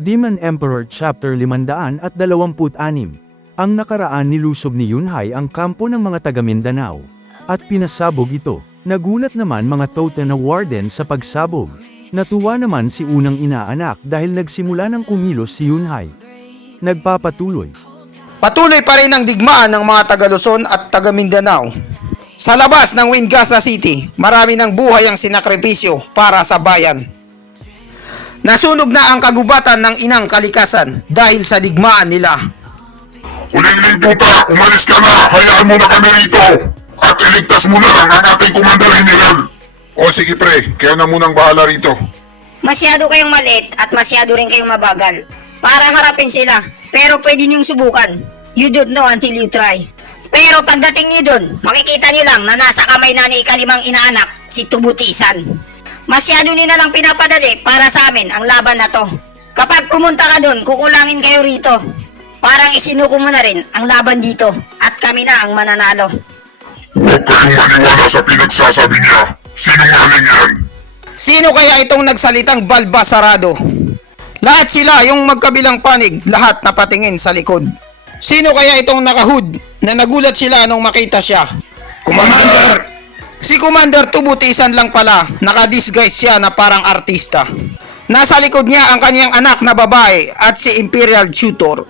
Demon Emperor Chapter 526. Ang nakaraan nilusob ni Yunhai ang kampo ng mga taga Mindanao, at pinasabog ito. Nagulat naman mga Toten na warden sa pagsabog. Natuwa naman si unang inaanak dahil nagsimula ng kumilos si Yunhai. Nagpapatuloy. Patuloy pa rin ang digmaan ng mga taga Luzon at taga Mindanao. Sa labas ng Wingasa City, marami ng buhay ang sinakripisyo para sa bayan. Nasunog na ang kagubatan ng inang kalikasan dahil sa digmaan nila. Huling puta, umalis ka na, hayaan mo na kami rito. At iligtas mo na lang ang ating Commander General. O sige pre, kaya na munang bahala rito. Masyado kayong maliit at masyado rin kayong mabagal para harapin sila. Pero pwede niyong subukan. You don't know until you try. Pero pagdating niyo dun, makikita niyo lang na nasa kamay na ni ikalimang inaanak, si Tubutisan. Masyado niyo na lang pinapadali para sa amin ang laban na to. Kapag pumunta ka dun, kukulangin kayo rito. Parang isinuko mo na rin ang laban dito at kami na ang mananalo. Huwag kayong maniwala sa pinagsasabi niya. Sinungaling yan. Sino kaya itong nagsalitang balbasarado? Lahat sila yung magkabilang panig, lahat napatingin sa likod. Sino kaya itong nakahood na nagulat sila nung makita siya? Commander! Si Commander Tubutisan lang pala, nakadisguise siya na parang artista. Nasa likod niya ang kanyang anak na babae at si Imperial Tutor.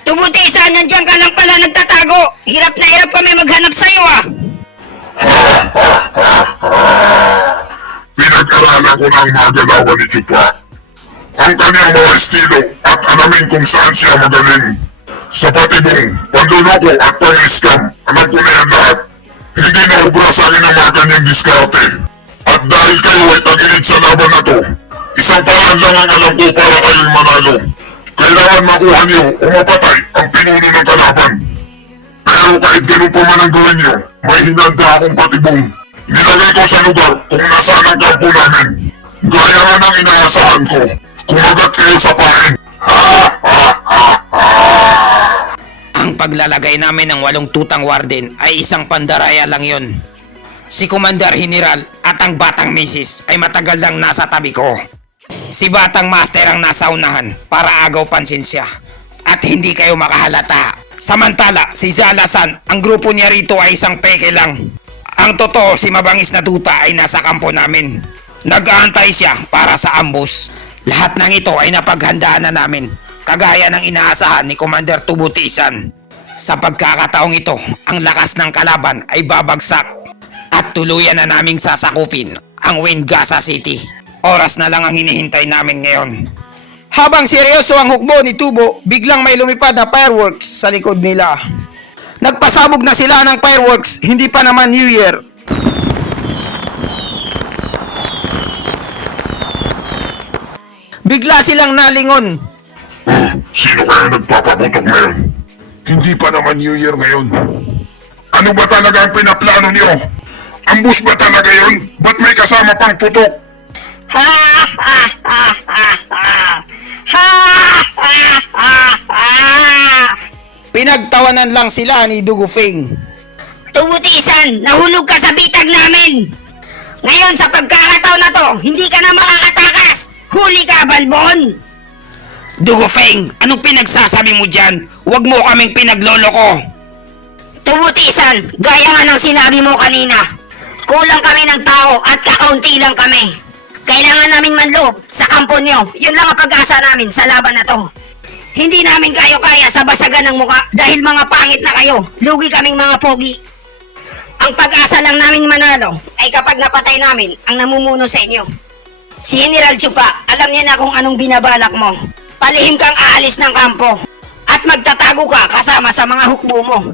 Tubutisan, nandiyan ka lang pala nagtatago. Hirap na hirap kami maghanap sa'yo ah. Pinag-aralan ko na ang mga galawan ni Chupa. Ang kanyang mga estilo at alamin kung saan siya magaling. Sa patibong, panluloko at pang-scam, alam ko na yan lahat. Hindi na obra sa akin ang mga kanyang diskarte. At dahil kayo ay tagilid sa laban na to, isang paraan lang ang alam ko para kayo'y manalo. Kailangan makuha niyo o mapatay ang pinuno ng kalaban. Pero kahit ganun pa man ang gawin niyo, may hinanda akong patibong. Nilagay ko sa lugar kung nasaan ang kampo namin. Gaya nga ng inaasahan ko, kumagat kayo sa pain. Ang paglalagay namin ng 8 tutang warden ay isang pandaraya lang yon. Si Commander General at ang Batang Mrs. ay matagal lang nasa tabi ko. Si Batang Master ang nasa unahan para agaw pansin siya. At hindi kayo makahalata. Samantala, si Zalasan, ang grupo niya rito ay isang peke lang. Ang totoo, si Mabangis na Tuta ay nasa kampo namin. Nag-aantay siya para sa ambush. Lahat ng ito ay napaghandaan na namin, kagaya ng inaasahan ni Commander Tubutisan. Sa pagkakataong ito, ang lakas ng kalaban ay babagsak at tuluyan na naming sasakupin ang Wingasa City. Oras na lang ang hinihintay namin ngayon. Habang seryoso ang hukbo ni Tubo, biglang may lumipad na fireworks sa likod nila. Nagpasabog na sila ng fireworks, hindi pa naman New Year. Bigla silang nalingon. Sino kaya nagpapabutok ngayon? Hindi pa naman New Year ngayon. Ano ba talaga ang pinaplano niyo? Ambush ba talaga yun? Ba't may kasama pang putok? Ha ha ha ha ha. Ha ha ha ha. Pinagtawanan lang sila ni Dugufeng. Tubutisan, nahulog ka sa bitag namin. Ngayon sa pagkakataon na to, hindi ka na makakatakas. Huli ka, Balbon! Dugufeng, anong pinagsasabi mo dyan? Huwag mo kaming pinagloloko. Tubutisan, gaya nga ng sinabi mo kanina. Kulang kami ng tao at kakaunti lang kami. Kailangan namin manloob sa kampo nyo. Yun lang ang pag-asa namin sa laban na to. Hindi namin kayo kaya sa basagan ng muka dahil mga pangit na kayo. Lugi kaming mga pogi. Ang pag-asa lang namin manalo ay kapag napatay namin ang namumuno sa inyo. Si General Chupa, alam niya na kung anong binabalak mo. Palihim kang aalis ng kampo at magtatago ka kasama sa mga hukbo mo.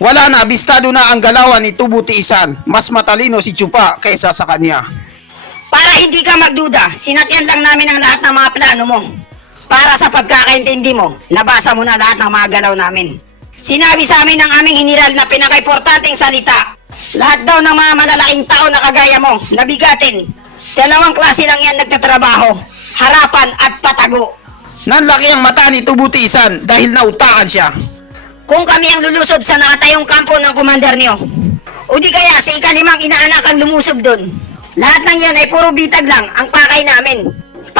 Wala na, bistado na ang galawan ni Tubutisan. Mas matalino si Chupa kaysa sa kanya. Para hindi ka magduda, sinakyan lang namin ang lahat ng mga plano mo. Para sa pagkakaintindi mo, nabasa mo na lahat ng mga galaw namin. Sinabi sa amin ng aming general na pinaka-importanteng salita. Lahat daw ng mga malalaking tao na kagaya mo, nabigatin. Dalawang klase lang yan nagtatrabaho, harapan at patago. Nanlaki ang mata ni Tubutisan dahil nautakan siya. Kung kami ang lulusob sa nakatayong kampo ng commander niyo, o di kaya sa ikalimang inaanak ang lumusob doon, lahat ng yan ay puro bitag lang ang pakay namin.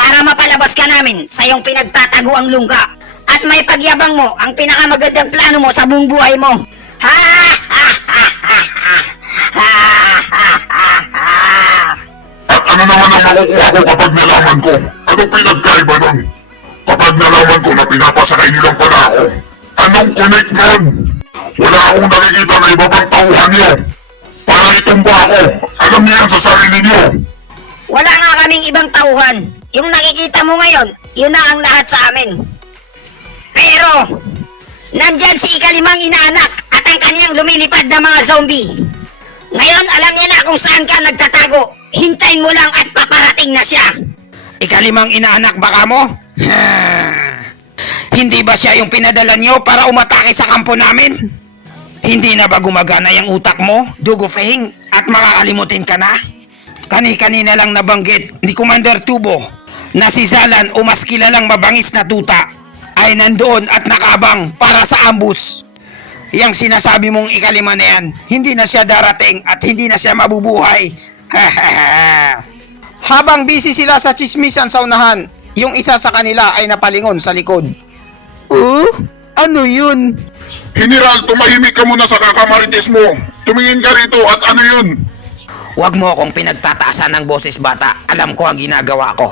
para mapalabas ka namin sa iyong pinagtatago ang lungga at may pagyabang mo ang pinakamagandang plano mo sa buong buhay mo. Ha ha ha ha ha ha ha ha ha. At ano naman ang makukuha ko kapag nalaman ko? Anong pinagkaiba nun? Kapag nalaman ko na pinapasakay nilang pala ako, anong connect nun? Wala akong nakikita na iba pang tauhan niyo. Para itumba ako, alam niyo yan sa sarili niyo. Wala nga kaming ibang tauhan. Yung nakikita mo ngayon, yun na ang lahat sa amin. Pero, nandyan si ikalimang inaanak at ang kaniyang lumilipad na mga zombie. Ngayon, alam niya na kung saan ka nagtatago. Hintayin mo lang at paparating na siya. Ikalimang inaanak baka mo? Hindi ba siya yung pinadala nyo para umatake sa kampo namin? Hindi na ba gumagana yung utak mo, Dugo Feng, at makakalimutin ka na? Kani-kanina lang nabanggit ni Commander Tubo na si Zalan o mas kilalang mabangis na tuta ay nandoon at nakabang para sa ambus. Yang sinasabi mong ikalima na yan, hindi na siya darating at hindi na siya mabubuhay. Habang busy sila sa chismisan sa unahan, yung isa sa kanila ay napalingon sa likod. Ano yun? General, tumahimik ka muna sa kakamarites mo. Tumingin ka rito at ano yun? Huwag mo akong pinagtataasan ng boses, bata. Alam ko ang ginagawa ko.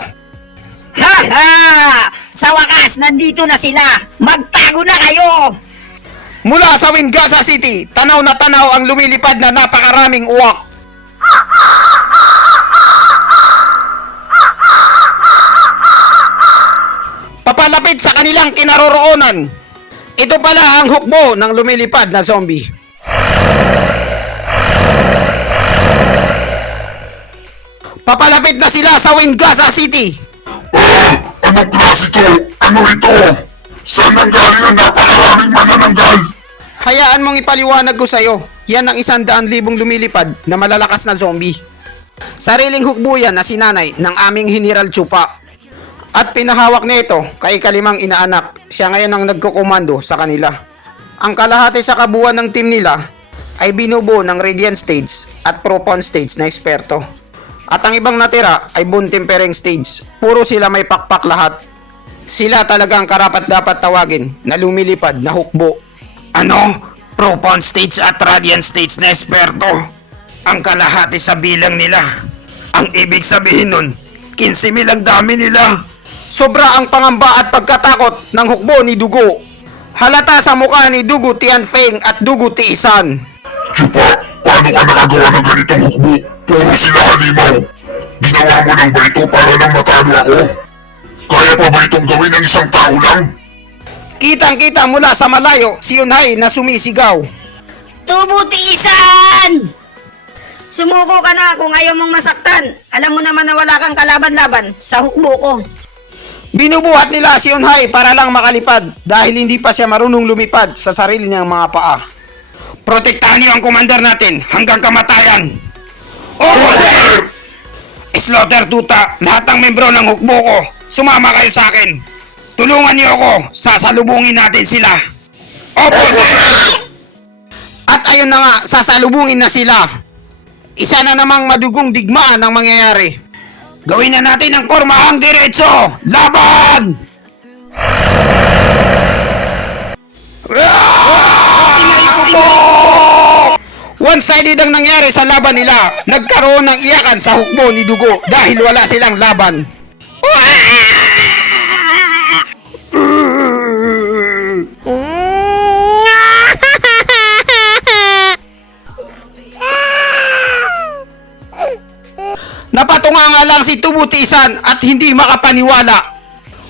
Ha ha! Sa wakas, nandito na sila. Magtago na kayo! Mula sa Wingasa City, tanaw na tanaw ang lumilipad na napakaraming uwak. Papalapit sa kanilang kinaroroonan. Ito pala ang hukbo ng lumilipad na zombie. Papalapit na sila sa Wingasa City. Anong klase to? Ano ito? Saan nanggaling ang napakaraming manananggal? Hayaan mong ipaliwanag ko sa'yo. Yan ang 100,000 lumilipad na malalakas na zombie. Sariling hukbo yan na sinanay ng aming General Chupa. At pinahawak na ito kay kalimang inaanak. Siya ngayon ang nagkukomando sa kanila. Ang kalahati sa kabuuan ng team nila ay binubuo ng Radiant Stage at Propon Stage na eksperto. At ang ibang natira ay Bone Tempering Stage. Puro sila may pakpak lahat. Sila talagang karapat dapat tawagin na lumilipad na hukbo. Ano? Propon stage at Radiant stage na esperto. Ang kalahati sa bilang nila. Ang ibig sabihin nun, 15,000 ang dami nila. Sobra ang pangamba at pagkatakot ng hukbo ni Dugo. Halata sa mukha ni Dugo Tianfeng at Dugo Tiisan. Chupa, paano ka nakagawa ng ganitong hukbo? Puro sila halimaw. Ginawa mo lang ba ito para lang matalo ako? Kaya pa ba itong gawin ng isang tao lang? Kitang-kita mula sa malayo si Yunhai na sumisigaw. Tubutisan! Sumuko ka na kung ayaw mong masaktan. Alam mo naman na wala kang kalaban-laban sa hukbo ko. Binubuhat nila si Yunhai para lang makalipad dahil hindi pa siya marunong lumipad sa sarili niyang mga paa. Protektahan niyo ang commander natin hanggang kamatayan. Opo, sir! Slaughter Tuta, lahat ng membro ng hukbo ko, sumama kayo sa akin. Tulungan niyo ako, sasalubungin natin sila. Opo, sir! At ayun na nga, sasalubungin na sila. Isa na namang madugong digmaan ang mangyayari. Gawin na natin ang pormahang diretso! Laban! Inay ko po! One-sided ang nangyari sa laban nila. Nagkaroon ng iyakan sa hukbo ni Dugo dahil wala silang laban. Napatunga nga lang si Tubutisan at hindi makapaniwala.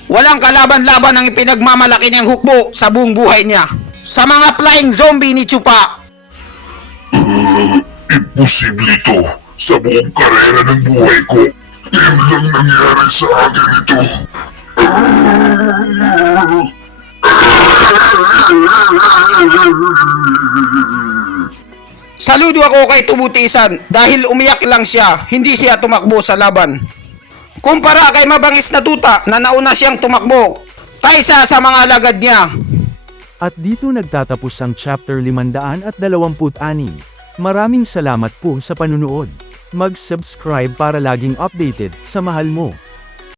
Walang kalaban-laban ang ipinagmamalaki niyang hukbo sa buong buhay niya. Sa mga flying zombie ni Chupa. Imposible ito. Sa buong karera ng buhay ko, yun lang nangyari sa akin ito. Saludo ako kay Tubutisan dahil umiyak lang siya, hindi siya tumakbo sa laban. Kumpara kay mabangis na tuta na nauna siyang tumakbo, kaysa sa mga alagad niya. At dito nagtatapos ang chapter 526. Maraming salamat po sa panunood. Mag-subscribe para laging updated sa mahal mo.